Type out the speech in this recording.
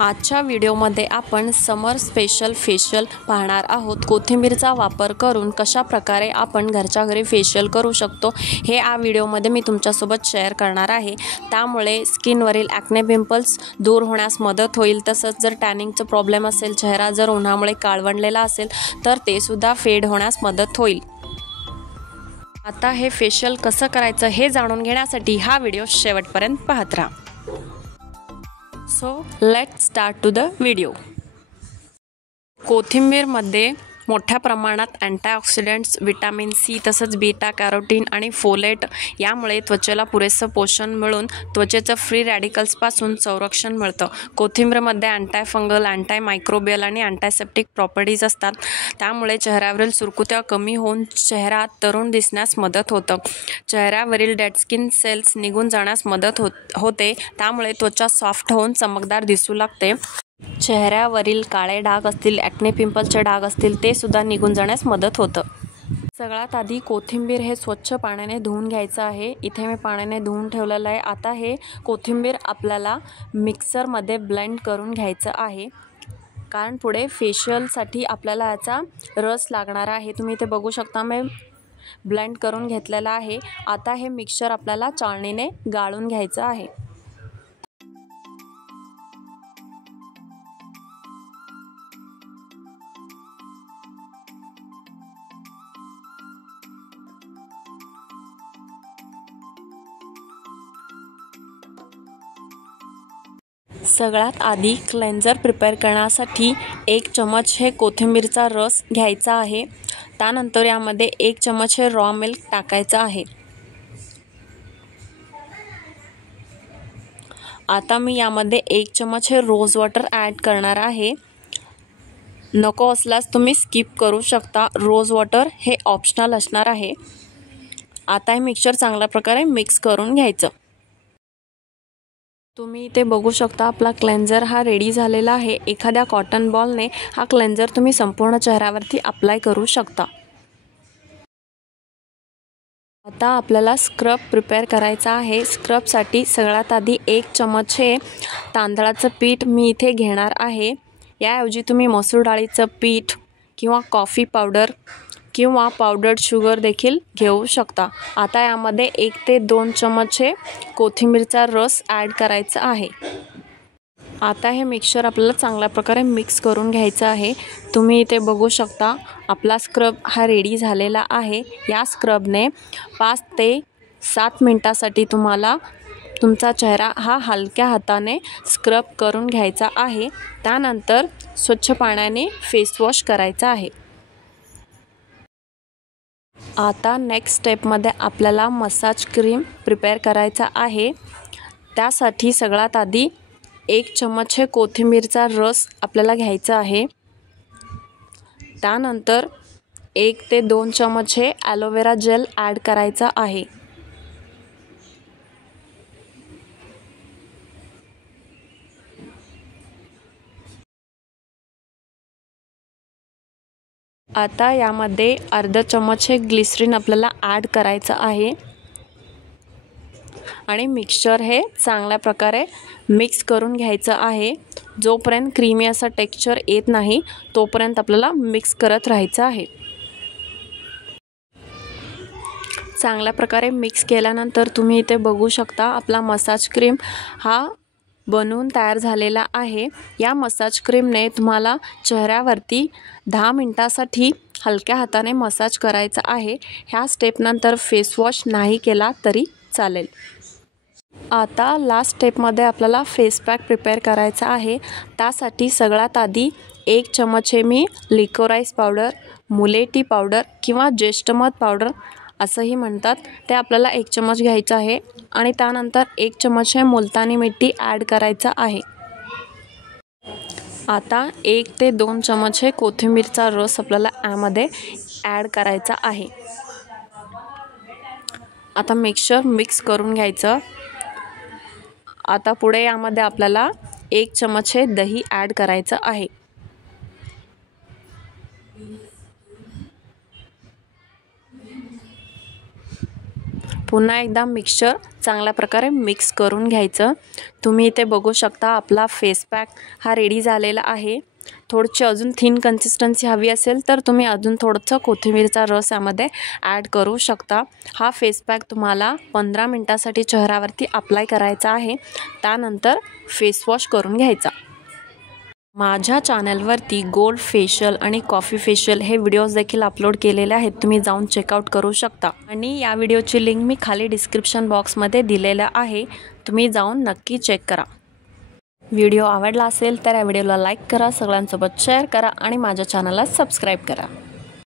आजच्या व्हिडिओमध्ये आपण समर स्पेशल फेशियल पाहणार आहोत। कोथिंबीरचा वापर करून कशा प्रकारे आपण घरच्या घरी फेशियल करू शकतो हे या व्हिडिओमध्ये मी तुमच्यासोबत शेअर करणार आहे। त्यामुळे स्किनवरील ॲक्ने पिंपल्स दूर होण्यास मदत होईल। तसंच जर टॅनिंगचा प्रॉब्लेम असेल, चेहरा जर उन्हामुळे काळवंडलेला असेल तर ते सुद्धा फेड होण्यास मदत होईल। आता हे फेशियल कसं करायचं हे जाणून घेण्यासाठी हा व्हिडिओ शेवटपर्यंत पाहत राहा। So let's start to the video. कोथिंबीरमध्ये मोठ्या प्रमाणात अँटीऑक्सिडंट्स, विटॅमिन सी तसंच बीटा कॅरोटीन आणि फोलेट यामुळे त्वचेला पुरेसं पोषण मिळून त्वचेचं फ्री रॅडिकल्सपासून संरक्षण मिळतं। कोथिंबीरमध्ये अँटायफंगल, अँटायमायक्रोबियल आणि अँटायसेप्टिक प्रॉपर्टीज असतात। त्यामुळे चेहऱ्यावरील सुरकुत्या कमी होऊन चेहरा तरुण दिसण्यास मदत होतं। चेहऱ्यावरील डेड स्किन सेल्स निघून जाण्यास मदत होते। त्यामुळे त्वचा सॉफ्ट होऊन चमकदार दिसू लागते। चेहऱ्यावरील काळे डाग असतील, ॲक्ने पिंपल्सचे डाग असतील ते सुद्धा निघून जाण्यास मदत होतं। सगळ्यात आधी कोथिंबीर हे स्वच्छ पाण्याने धुवून घ्यायचं आहे। इथे मी पाण्याने धुवून ठेवलेलं आहे। आता हे कोथिंबीर आपल्याला मिक्सरमध्ये ब्लेंड करून घ्यायचं आहे, कारण पुढे फेशियलसाठी आपल्याला याचा रस लागणार आहे। तुम्ही इथे बघू शकता मी ब्लेंड करून घेतलेला आहे। आता हे मिक्सचर आपल्याला चाळणीने गाळून घ्यायचं आहे। सगळ्यात आधी क्लेन्झर प्रिपेअर करण्यासाठी 1 चमच हे कोथिंबीरचा रस घ्यायचा आहे। त्यानंतर यामध्ये 1 चमच हे रॉ मिल्क टाकायचं आहे। आता मी यामध्ये 1 चमच हे रोज वॉटर ॲड करणार आहे। नको असल्यास तुम्ही स्किप करू शकता। रोज वॉटर हे ऑप्शनल असणार आहे। आता हे मिक्सचर चांगल्या प्रकारे मिक्स करून घ्यायचं। तुम्ही इथे बघू शकता आपला क्लेन्झर हा रेडी झालेला आहे। एखाद्या कॉटन बॉलने हा क्लेन्झर तुम्ही संपूर्ण चेहऱ्यावरती अप्लाय करू शकता। आता आपल्याला स्क्रब प्रिपेअर करायचा आहे। स्क्रबसाठी सगळ्यात आधी 1 चमच हे तांदळाचं पीठ मी इथे घेणार आहे। याऐवजी तुम्ही मसूर डाळीचं पीठ किंवा कॉफी पावडर किंवा पावडर्ड शुगर देखील घेऊ शकता। आता यामध्ये 1 ते 2 चमच हे कोथिंबीरचा रस ॲड करायचा आहे। आता हे मिक्सचर आपल्याला चांगल्या प्रकारे मिक्स करून घ्यायचं आहे। तुम्ही इथे बघू शकता आपला स्क्रब हा रेडी झालेला आहे। या स्क्रबने 5 ते 7 मिनिटासाठी तुम्हाला तुमचा चेहरा हा हलक्या हाताने स्क्रब करून घ्यायचा आहे। त्यानंतर स्वच्छ पाण्याने फेस वॉश करायचा आहे। आता नेक्स्ट स्टेपमध्ये आपल्याला मसाज क्रीम प्रिपेअर करायचा आहे। त्यासाठी सगळ्यात आधी 1 चमच हे कोथिंबीरचा रस आपल्याला घ्यायचा आहे। त्यानंतर 1 ते 2 चमच हे ॲलोवेरा जेल ॲड करायचा आहे। आता यामध्ये अर्धा चमच हे ग्लिसरीन आपल्याला ॲड करायचं आहे आणि मिक्सचर हे चांगल्या प्रकारे मिक्स करून घ्यायचं आहे। जोपर्यंत क्रीमी असा टेक्स्चर येत नाही तोपर्यंत आपल्याला मिक्स करत राहायचं आहे। चांगल्या प्रकारे मिक्स केल्यानंतर तुम्ही इथे बघू शकता आपला मसाज क्रीम हा बनवून तयार झालेला आहे। या मसाज क्रीमने तुम्हाला चेहऱ्यावरती 10 मिनिटासाठी हलक्या हाताने मसाज करायचा आहे। ह्या स्टेपनंतर फेस वॉश नाही केला तरी चालेल। आता लास्ट स्टेपमध्ये आपल्याला फेस पॅक प्रिपेअर करायचा आहे। त्यासाठी सगळ्यात आधी 1 चमच हे मी लिकोराइस पावडर, मुलेटी पावडर किंवा ज्येष्ठमध पावडर असंही म्हणतात ते आपल्याला 1 चमच घ्यायचं आहे आणि त्यानंतर 1 चमच हे मुलतानी मिट्टी ॲड करायचा आहे। आता 1 ते 2 चमच हे कोथिंबीरचा रस आपल्याला यामध्ये ॲड करायचा आहे। आता मिक्सचर मिक्स करून घ्यायचं। आता पुढे यामध्ये आपल्याला 1 चमच हे दही ॲड करायचं आहे। पुन्हा एकदा मिक्सचर चांगल्या प्रकारे मिक्स करून घ्यायचं। तुम्ही इथे बघू शकता आपला फेस पॅक हा रेडी झालेला आहे। थोडीशी अजून थिन कन्सिस्टन्सी हवी असेल तर तुम्ही अजून थोडंसं कोथिंबीरचा रस यामध्ये ॲड करू शकता। हा फेस पॅक तुम्हाला 15 मिनिटासाठी चेहऱ्यावरती अप्लाय करायचा आहे। त्यानंतर फेस वॉश करून घ्यायचा। माझ्या चॅनलवरती गोल्ड फेशियल आणि कॉफी फेशियल हे व्हिडिओज देखील अपलोड केलेले आहेत, तुम्ही जाऊन चेकआउट करू शकता आणि या व्हिडिओची लिंक मी खाली डिस्क्रिप्शन बॉक्समध्ये दिलेला आहे, तुम्ही जाऊन नक्की चेक करा। व्हिडिओ आवडला असेल तर या व्हिडिओला लाईक करा, सगळ्यांसोबत शेअर करा आणि माझ्या चॅनलला सबस्क्राईब करा।